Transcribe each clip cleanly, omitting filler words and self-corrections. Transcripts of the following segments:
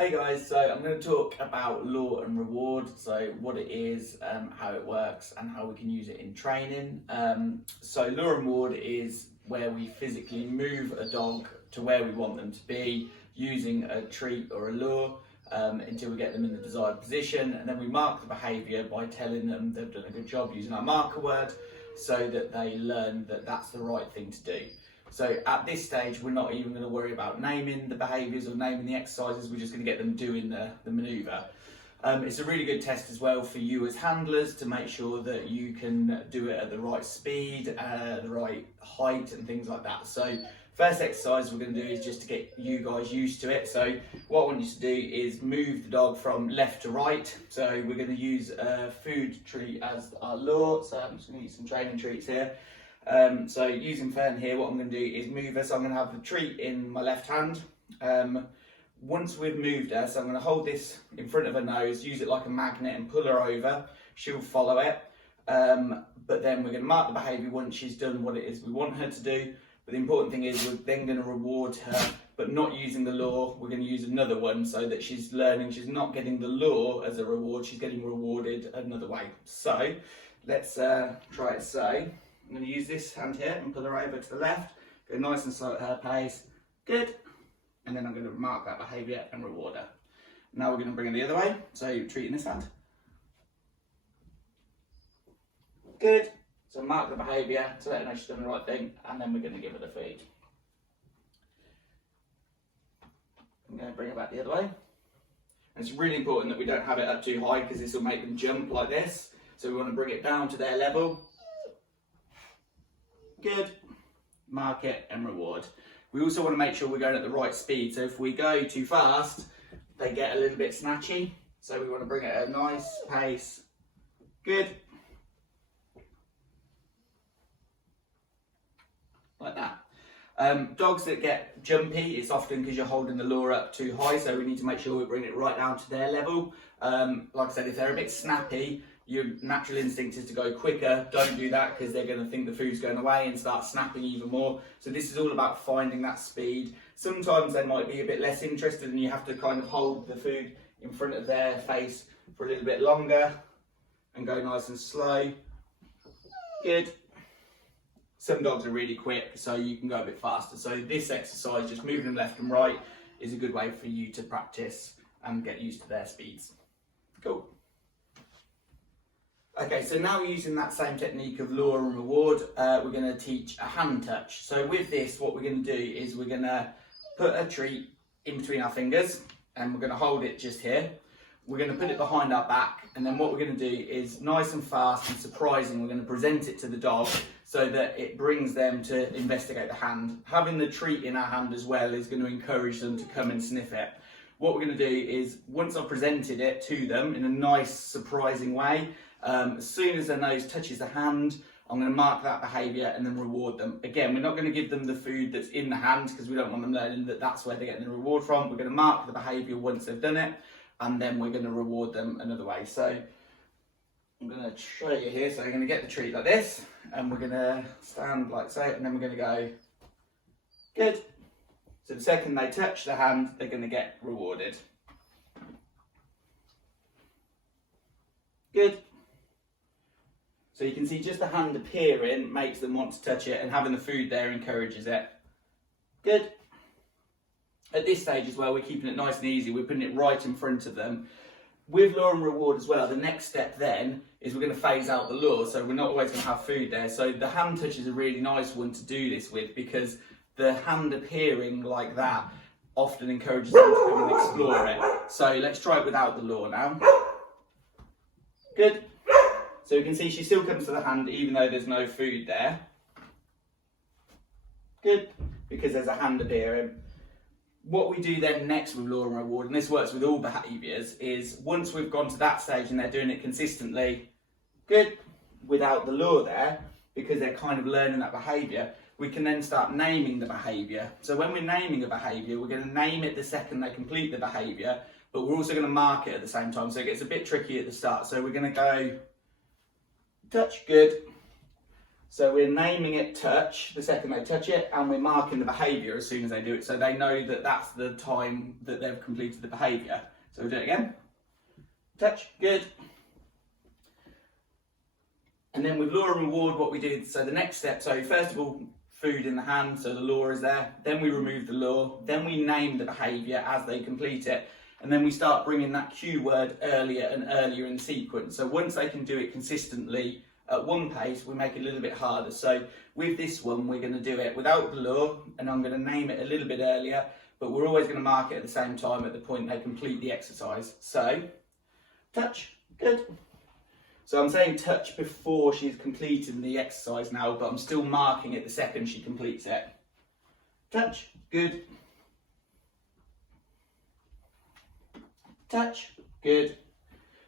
Hey guys, so I'm going to talk about law and reward, so what it is, how it works and how we can use it in training. So law and reward is where we physically move a dog to where we want them to be using a treat or a lure until we get them in the desired position, and then we mark the behaviour by telling them they've done a good job using our marker word so that they learn that that's the right thing to do. So at this stage, we're not even going to worry about naming the behaviours or naming the exercises, we're just going to get them doing the manoeuvre. It's a really good test as well for you as handlers to make sure that you can do it at the right speed, the right height and things like that. So first exercise we're going to do is just to get you guys used to it. So what I want you to do is move the dog from left to right. So we're going to use a food treat as our lure. So I'm just going to use some training treats here. So using Fern here, what I'm going to do is move her. So I'm going to have the treat in my left hand. Once we've moved her, so I'm going to hold this in front of her nose, use it like a magnet and pull her over. She'll follow it. But then we're going to mark the behaviour once she's done what it is we want her to do. But the important thing is we're then going to reward her, but not using the lure. We're going to use another one so that she's learning. She's not getting the lure as a reward. She's getting rewarded another way. So let's try it. So I'm going to use this hand here and pull her over to the left. Go nice and slow at her pace. Good. And then I'm going to mark that behaviour and reward her. Now we're going to bring her the other way. So treat in this hand. Good. So mark the behaviour to let her know she's done the right thing, and then we're going to give her the feed. I'm going to bring her back the other way. And it's really important that we don't have it up too high because this will make them jump like this. So we want to bring it down to their level. Good. Mark it and reward. We also want to make sure we're going at the right speed. So if we go too fast, they get a little bit snatchy. So we want to bring it at a nice pace. Good. Like that. Dogs that get jumpy, it's often because you're holding the lure up too high. So we need to make sure we bring it right down to their level. Like I said, if they're a bit snappy, your natural instinct is to go quicker. Don't do that because they're going to think the food's going away and start snapping even more. So this is all about finding that speed. Sometimes they might be a bit less interested and you have to kind of hold the food in front of their face for a little bit longer and go nice and slow. Good. Some dogs are really quick, so you can go a bit faster. So this exercise, just moving them left and right, is a good way for you to practice and get used to their speeds. Cool. Okay, so now using that same technique of lure and reward, we're going to teach a hand touch. So with this, what we're going to do is we're going to put a treat in between our fingers and we're going to hold it just here. We're going to put it behind our back, and then what we're going to do is nice and fast and surprising, we're going to present it to the dog so that it brings them to investigate the hand. Having the treat in our hand as well is going to encourage them to come and sniff it. What we're going to do is, once I've presented it to them in a nice, surprising way, as soon as their nose touches the hand, I'm going to mark that behaviour and then reward them. Again, we're not going to give them the food that's in the hand because we don't want them learning that that's where they're getting the reward from. We're going to mark the behaviour once they've done it, and then we're going to reward them another way. So I'm going to show you here. So I'm going to get the treat like this, and we're going to stand like so, and then we're going to go, good. So the second they touch the hand, they're going to get rewarded. Good. So you can see just the hand appearing makes them want to touch it, and having the food there encourages it. Good. At this stage as well, we're keeping it nice and easy. We're putting it right in front of them. With lure and reward as well, the next step then is we're going to phase out the lure. So we're not always going to have food there. So the hand touch is a really nice one to do this with because the hand appearing like that often encourages them to come and explore it. So let's try it without the lure now. Good. So you can see she still comes to the hand even though there's no food there. Good, because there's a hand appearing. What we do then next with lure and reward, and this works with all behaviours, is once we've gone to that stage and they're doing it consistently, good, without the lure there, because they're kind of learning that behaviour, we can then start naming the behaviour. So when we're naming a behaviour, we're going to name it the second they complete the behaviour, but we're also going to mark it at the same time. So it gets a bit tricky at the start. So we're going to go touch, good. So we're naming it touch the second they touch it, and we're marking the behaviour as soon as they do it, so they know that that's the time that they've completed the behaviour. So we'll do it again. Touch, good. And then with lure and reward, what we did, so the next step, so first of all, food in the hand, so the lure is there, then we remove the lure, then we name the behaviour as they complete it, and then we start bringing that cue word earlier and earlier in the sequence. So once they can do it consistently at one pace, we make it a little bit harder. So with this one, we're going to do it without the lure, and I'm going to name it a little bit earlier, but we're always going to mark it at the same time at the point they complete the exercise. So, touch, good. So I'm saying touch before she's completed the exercise now, but I'm still marking it the second she completes it. Touch, good. Touch, good.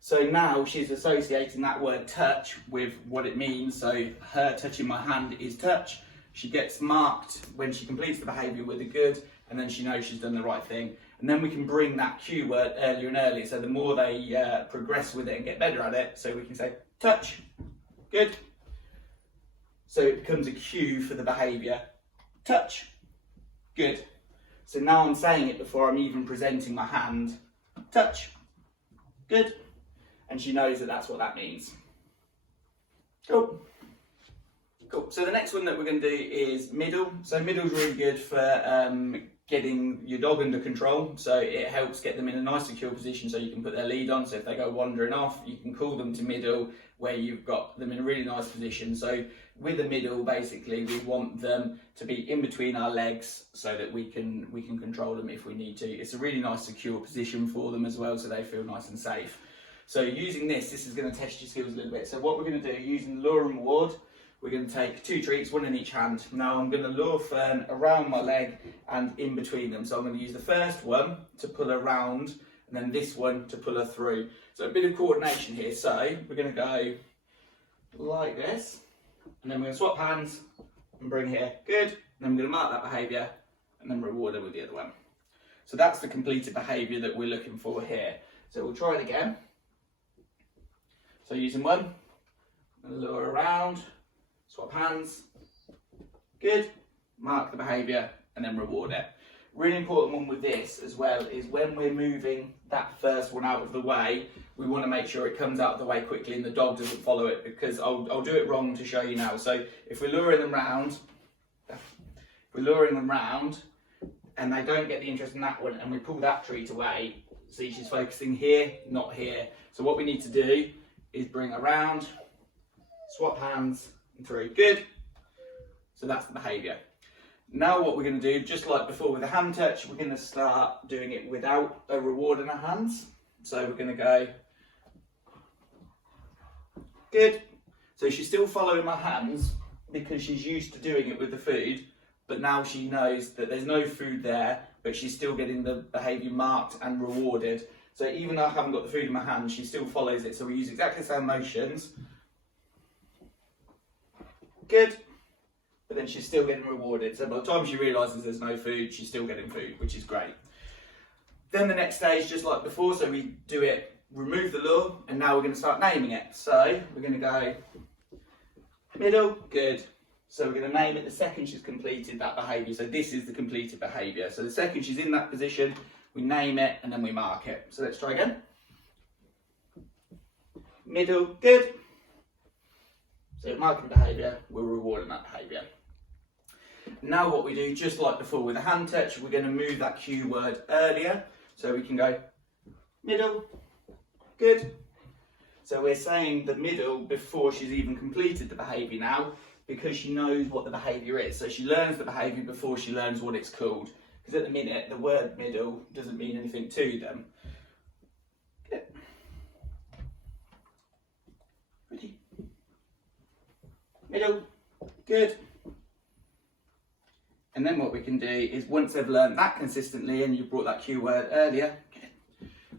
So now she's associating that word touch with what it means. So her touching my hand is touch. She gets marked when she completes the behaviour with a good, and then she knows she's done the right thing. And then we can bring that cue word earlier and earlier. So the more they progress with it and get better at it, so we can say touch, good. So it becomes a cue for the behaviour. Touch, good. So now I'm saying it before I'm even presenting my hand. Touch, good. And she knows that that's what that means. Cool. Cool. So the next one that we're going to do is middle. So middle's really good for getting your dog under control. So it helps get them in a nice secure position so you can put their lead on. So if they go wandering off, you can call them to middle where you've got them in a really nice position. So with a middle, basically, we want them to be in between our legs so that we can control them if we need to. It's a really nice secure position for them as well, so they feel nice and safe. So using this is going to test your skills a little bit. So what we're going to do, using lure and reward, we're going to take 2 treats, 1 in each hand. Now I'm going to lure Fern around my leg and in between them. So I'm going to use the first one to pull her round, and then this one to pull her through. So a bit of coordination here. So we're going to go like this, and then we're going to swap hands and bring here. Good. And then we're going to mark that behaviour and then reward her with the other one. So that's the completed behaviour that we're looking for here. So we'll try it again. So using one, lure around, swap hands, good, mark the behaviour and then reward it. Really important one with this as well is when we're moving that first one out of the way, we want to make sure it comes out of the way quickly and the dog doesn't follow it, because I'll do it wrong to show you now. So if we're luring them round, and they don't get the interest in that one and we pull that treat away, see she's focusing here, not here. So what we need to do is bring around, swap hands and through. Good. So that's the behaviour. Now what we're going to do, just like before with the hand touch, we're going to start doing it without a reward in our hands. So we're going to go, good. So she's still following my hands because she's used to doing it with the food, but now she knows that there's no food there, but she's still getting the behaviour marked and rewarded. So even though I haven't got the food in my hand, she still follows it. So we use exactly the same motions. Good. But then she's still getting rewarded. So by the time she realises there's no food, she's still getting food, which is great. Then the next stage, just like before, so we do it, remove the lure, and now we're going to start naming it. So we're going to go middle, good. So we're going to name it the second she's completed that behaviour. So this is the completed behaviour. So the second she's in that position, we name it and then we mark it. So let's try again. Middle, good. So marking behaviour, we're rewarding that behaviour. Now what we do, just like before with a hand touch, we're going to move that cue word earlier. So we can go middle, good. So we're saying the middle before she's even completed the behaviour now, because she knows what the behaviour is. So she learns the behaviour before she learns what it's called. Because at the minute, the word middle doesn't mean anything to them. Good. Ready? Middle, good. And then what we can do is once they've learned that consistently and you've brought that cue word earlier,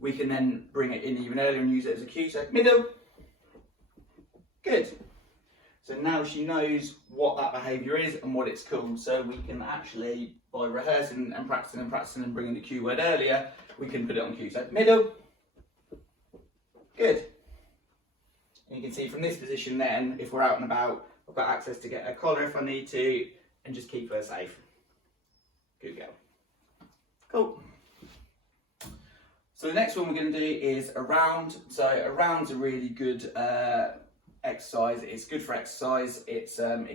we can then bring it in even earlier and use it as a cue. So middle, good. So now she knows what that behaviour is and what it's called. So we can actually, by rehearsing and practicing and bringing the cue word earlier, we can put it on cue. So middle, good. And you can see from this position then, if we're out and about, I've got access to get her collar if I need to, and just keep her safe. Good girl. Cool. So the next one we're going to do is a round. So a round's a really good exercise. It's good for exercise. It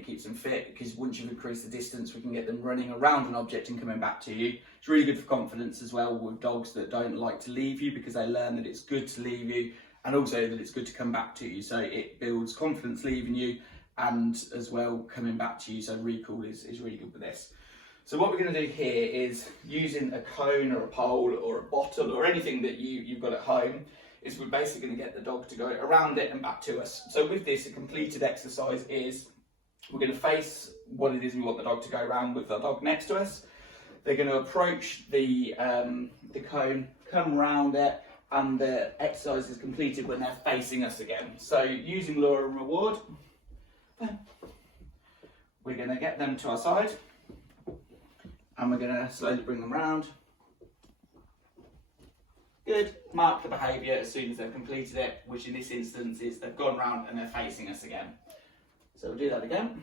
keeps them fit, because once you've increased the distance, we can get them running around an object and coming back to you. It's really good for confidence as well with dogs that don't like to leave you, because they learn that it's good to leave you, and also that it's good to come back to you. So it builds confidence leaving you and as well coming back to you. So recall is really good with this. So what we're going to do here is, using a cone or a pole or a bottle or anything that you've got at home, is we're basically going to get the dog to go around it and back to us. So with this, a completed exercise is, we're going to face what it is we want the dog to go around with the dog next to us. They're going to approach the cone, come round it, and the exercise is completed when they're facing us again. So using lure and reward, we're going to get them to our side, and we're going to slowly bring them round. Good. Mark the behaviour as soon as they've completed it, which in this instance is they've gone round and they're facing us again. So we'll do that again.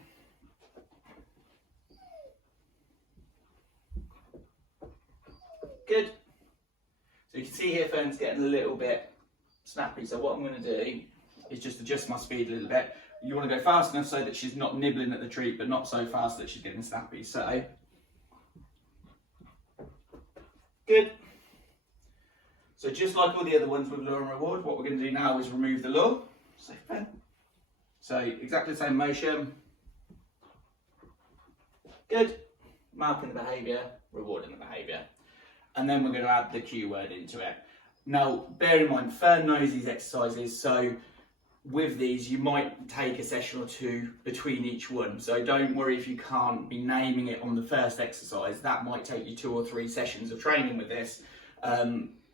Good. So you can see here Fern's getting a little bit snappy, so what I'm going to do is just adjust my speed a little bit. You want to go fast enough so that she's not nibbling at the treat, but not so fast that she's getting snappy. So, good. So just like all the other ones with lure and reward, what we're going to do now is remove the lure. So exactly the same motion. Good. Marking the behaviour, rewarding the behaviour. And then we're going to add the cue word into it. Now, bear in mind, Fern knows these exercises, so with these you might take a session or two between each one. So don't worry if you can't be naming it on the first exercise. That might take you 2 or 3 sessions of training with this.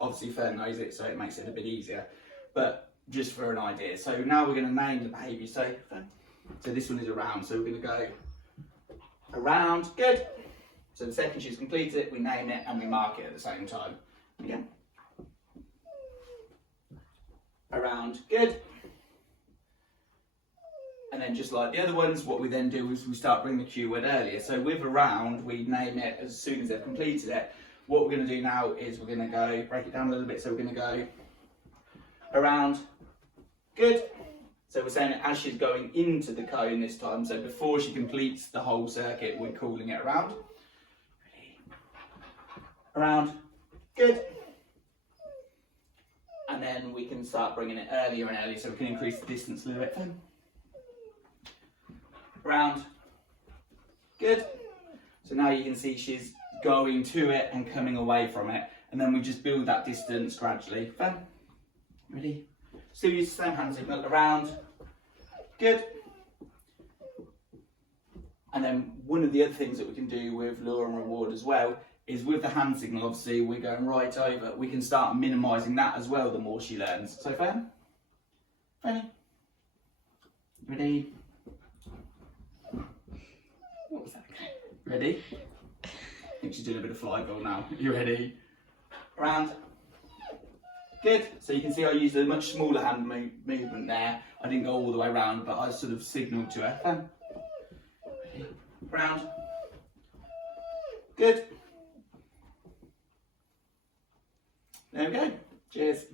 Obviously Fern knows it, so it makes it a bit easier, but just for an idea. So now we're going to name the behaviour. So this one is around, so we're going to go around. Good. So the second she's completed it, we name it and we mark it at the same time. Again. Around. Good. And then just like the other ones, what we then do is we start bringing the cue word earlier. So with around, we name it as soon as they've completed it. What we're going to do now is we're going to go, break it down a little bit, so we're going to go around. Good. So we're saying it as she's going into the cone this time, so before she completes the whole circuit, we're calling it around. Around. Good. And then we can start bringing it earlier and earlier, so we can increase the distance a little bit. Around. Good. So now you can see she's going to it and coming away from it, and then we just build that distance gradually. Ready? Still use the same hand signal. Around. Good. And then one of the other things that we can do with lure and reward as well is, with the hand signal, obviously we're going right over, we can start minimising that as well the more she learns. So Fern, ready? Ready? What was that? Ready? I think she's doing a bit of fly ball now. You ready? Around. Good. So you can see I used a much smaller hand movement there. I didn't go all the way around, but I sort of signalled to her. Ready? Round. Good. There we go. Cheers.